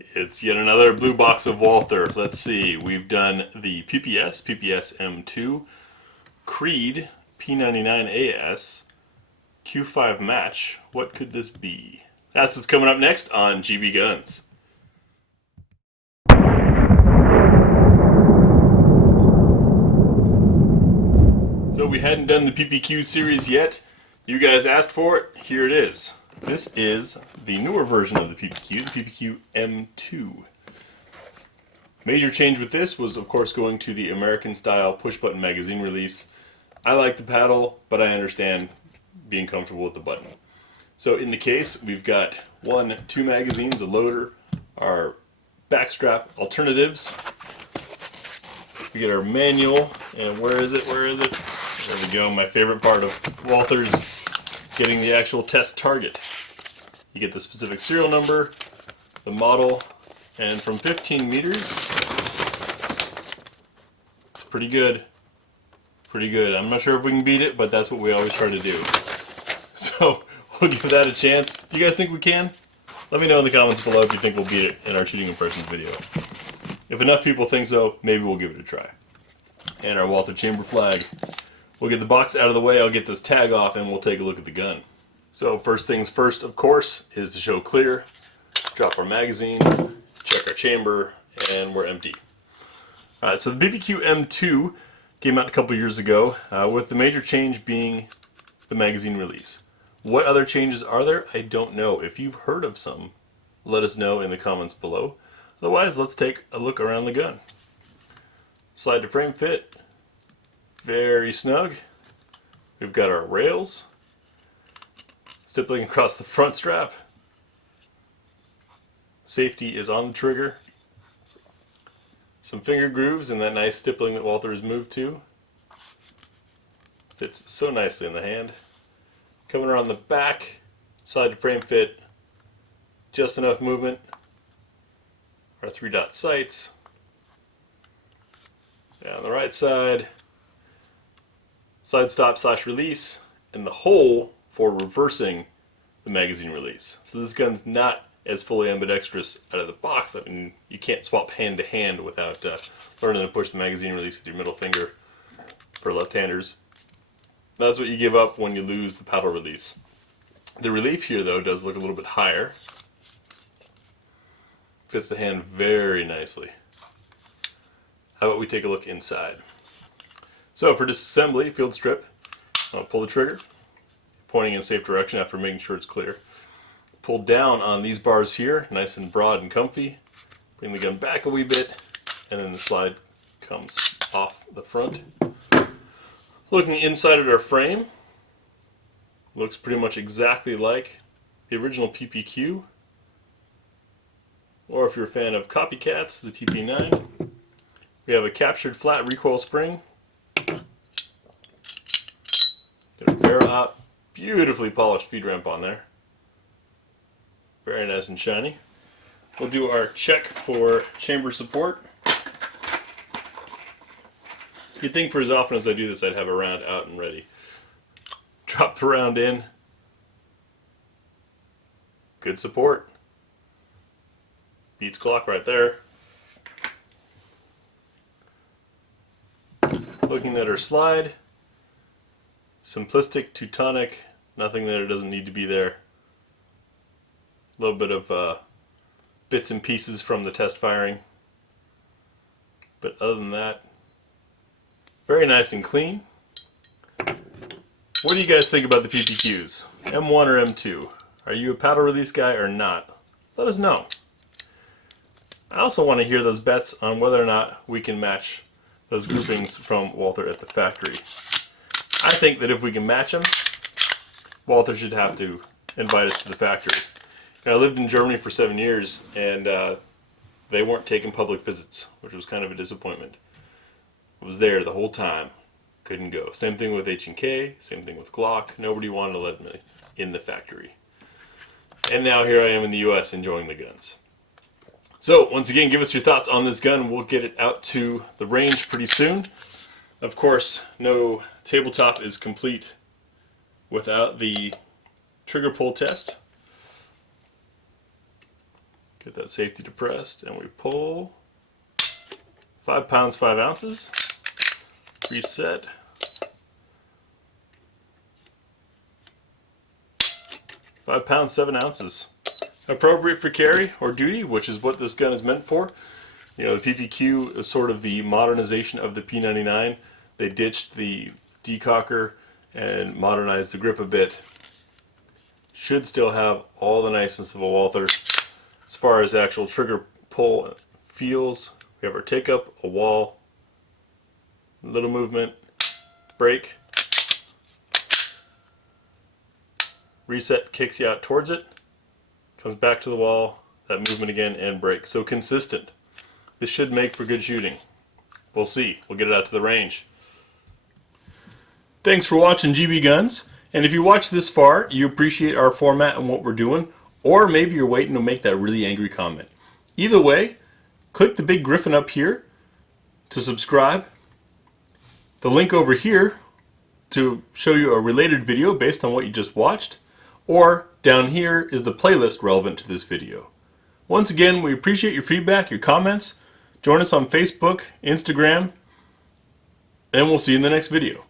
It's yet another blue box of Walther. Let's see. We've done the PPS M2, Creed P99AS, Q5 match. What could this be? That's what's coming up next on GBGuns. So we hadn't done the PPQ series yet. You guys asked for it. Here it is. This is the newer version of the PPQ, the PPQ M2. Major change with this was, of course, going to the American-style push-button magazine release. I like the paddle, but I understand being comfortable with the button. So in the case, we've got two magazines, a loader, our backstrap alternatives. We get our manual, and where is it? There we go, my favorite part of Walther's getting the actual test target. You get the specific serial number, the model, and from 15 meters, pretty good. Pretty good. I'm not sure if we can beat it, but that's what we always try to do. So we'll give that a chance. Do you guys think we can? Let me know in the comments below if you think we'll beat it in our shooting impressions video. If enough people think so, maybe we'll give it a try. And our Walther chamber flag. We'll get the box out of the way, I'll get this tag off, and we'll take a look at the gun. So first things first, of course, is to show clear, drop our magazine, check our chamber, and we're empty. Alright, so the PPQ M2 came out a couple years ago, with the major change being the magazine release. What other changes are there? I don't know. If you've heard of some, let us know in the comments below. Otherwise, let's take a look around the gun. Slide to frame fit. Very snug. We've got our rails. Stippling across the front strap. Safety is on the trigger. Some finger grooves and that nice stippling that Walther has moved to. Fits so nicely in the hand. Coming around the back, slide to frame fit. Just enough movement. Our 3-dot sights. Down on the right side. Side stop / release, and the hole for reversing the magazine release. So this gun's not as fully ambidextrous out of the box. I mean, you can't swap hand to hand without learning to push the magazine release with your middle finger for left-handers. That's what you give up when you lose the paddle release. The relief here, though, does look a little bit higher. Fits the hand very nicely. How about we take a look inside? So for disassembly field-strip, I'll pull the trigger, pointing in a safe direction after making sure it's clear. Pull down on these bars here, nice and broad and comfy. Bring the gun back a wee bit, and then the slide comes off the front. Looking inside at our frame, looks pretty much exactly like the original PPQ, or if you're a fan of copycats, the TP9. We have a captured flat recoil spring. Got a barrel out, beautifully polished feed ramp on there. Very nice and shiny. We'll do our check for chamber support. You'd think for as often as I do this I'd have a round out and ready. Drop the round in. Good support. Beats clock right there. Looking at our slide. Simplistic, Teutonic, nothing there doesn't need to be there. A little bit of bits and pieces from the test firing. But other than that, very nice and clean. What do you guys think about the PPQs? M1 or M2? Are you a paddle release guy or not? Let us know. I also want to hear those bets on whether or not we can match those groupings from Walther at the factory. I think that if we can match them, Walther should have to invite us to the factory. I lived in Germany for 7 years, and they weren't taking public visits, which was kind of a disappointment. I was there the whole time, couldn't go. Same thing with H&K, same thing with Glock. Nobody wanted to let me in the factory. And now here I am in the US enjoying the guns. So once again, give us your thoughts on this gun. We'll get it out to the range pretty soon. Of course, no tabletop is complete without the trigger pull test. Get that safety depressed, and we pull. 5 pounds, 5 ounces. Reset. 5 pounds, 7 ounces. Appropriate for carry or duty, which is what this gun is meant for. You know, the PPQ is sort of the modernization of the P99. They ditched the decocker and modernized the grip a bit. Should still have all the niceness of a Walther. As far as actual trigger pull feels, we have our take up, a wall, little movement, break, reset kicks you out towards it, comes back to the wall, that movement again, and break. So consistent. This should make for good shooting. We'll see. We'll get it out to the range. Thanks for watching GB Guns. And if you watch this far, you appreciate our format and what we're doing, or maybe you're waiting to make that really angry comment. Either way, click the big griffin up here to subscribe. The link over here to show you a related video based on what you just watched, or down here is the playlist relevant to this video. Once again, we appreciate your feedback, your comments. Join us on Facebook, Instagram, and we'll see you in the next video.